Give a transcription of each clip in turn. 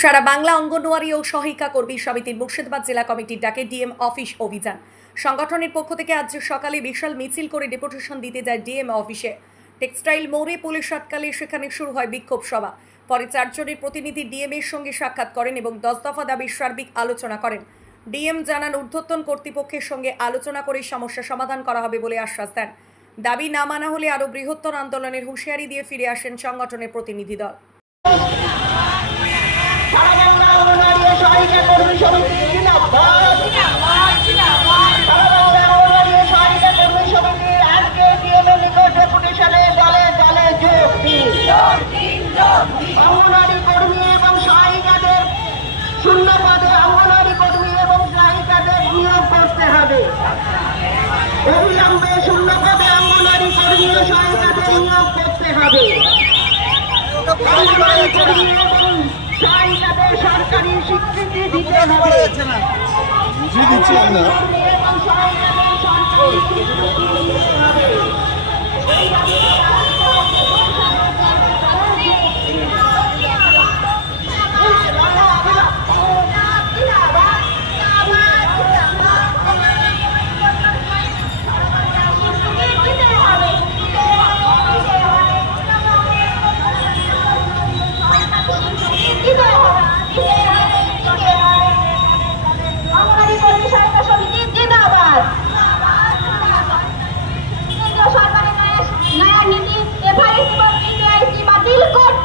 সারা বাংলা অঙ্গনওয়াড়ি ও সহায়িকা কর্মী সমিতির মুর্শিদাবাদ জেলা কমিটির ডাকে ডিএম অফিস অভিযান। সংগঠনের পক্ষ থেকে আজ সকালে বিশাল মিছিল করে ডেপুটেশন দিতে যায় ডিএম অফিসে। টেক্সটাইল মোড়ে পুলিশ আটকালে সেখানে শুরু হয় বিক্ষোভ সভা। পরে চারজনের প্রতিনিধি ডিএম এর সঙ্গে সাক্ষাৎ করেন এবং দশ দফা দাবির সার্বিক আলোচনা করেন। ডিএম জানান, ঊর্ধ্বতন কর্তৃপক্ষের সঙ্গে আলোচনা করে সমস্যা সমাধান করা হবে বলে আশ্বাস দেন। দাবি না মানা হলে আরও বৃহত্তর আন্দোলনের হুঁশিয়ারি দিয়ে ফিরে আসেন সংগঠনের প্রতিনিধি দল। সারা কর্মী এবং সহায়িকাদের শূন্য পদে অঙ্গনওয়াড়ি কর্মী এবং সহায়িকাদের নিয়োগ করতে হবে অবিলম্বে শূন্য পদে অঙ্গনওয়াড়ি কর্মী ও সহায়িকাদের নিয়োগ করতে হবে অঙ্গনওয়াড়ি কর্মী এবং সহায়িকাদের সরকারি স্বীকৃতি দিতে হবে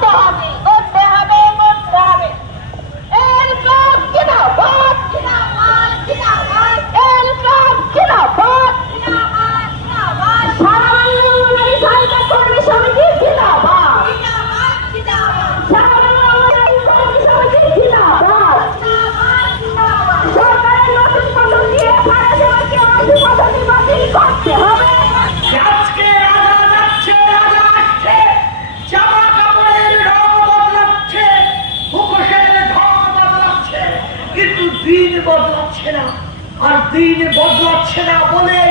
বাতিল করতে দিন বদলাচ্ছে না, আর দিন বদলাচ্ছে না বলে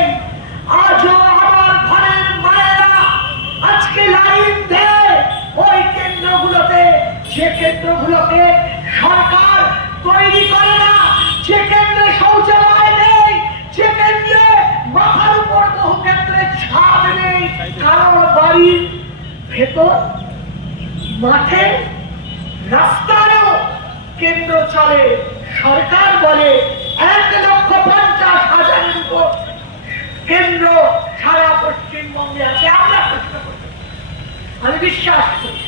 আজও আমার ঘরের মায়েরা আজকে লাইন ওই কেন্দ্রগুলোতে, যে কেন্দ্রগুলোতে সরকার তৈরি করে না কেন্দ্রে শৌচালয় নেই, যে কেন্দ্রে মাথার উপর বহু ক্ষেত্রে ছাদ নেই কারোর বাড়ির ভেতর, মাঠে রাস্তারও কেন্দ্র চলে সরকার বলে এক লক্ষ পঞ্চাশ হাজারের উপর কেন্দ্র সারা পশ্চিমবঙ্গে আছে আমরা প্রশ্ন করি আমি বিশ্বাস করি।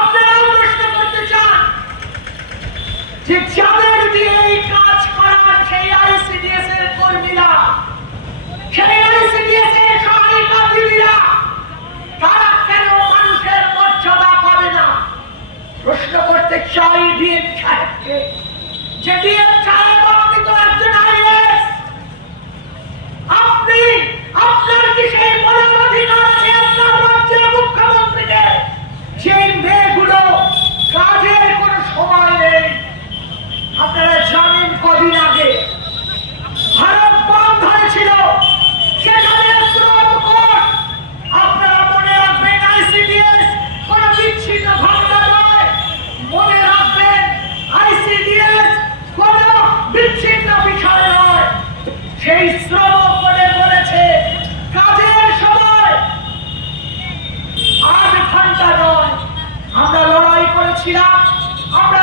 আপনারাও প্রশ্ন করতে চান? যে যাদের দিয়ে এই কাজ করার সেই আইসিডিএস এর কর্মীরা, সেই আইসিডিএস এর সহায়িকা দিদিরা তারা কেন মানুষের মর্যাদা পাবে না? প্রশ্ন করতে চাই ডিএম সাহেবকে। যে ডিএম সাহেব আপনি তো একজন আইএস আপনি আপনার কি সেই বলার অধিকার আছে আপনার রাজ্যের মুখ্যমন্ত্রীকে সেই মেয়েগুলো কাজের কোনো সময় নেই আপনারা জানেন কদিন আগে ভারত বন্ধ হয়েছিল। সেখানে শ্রম মনে রাখবেন আইসিডিএস কোন বিচ্ছিন্ন ঘটনা নয়। মনে রাখবেন আইসিডিএস কোন বিচ্ছিন্ন বিষয় নয়। সেই শ্রম কোর্টে বলেছে, কাজের সময় আট ঘণ্টা নয়। আমরা লড়াই করেছিলাম, আমরা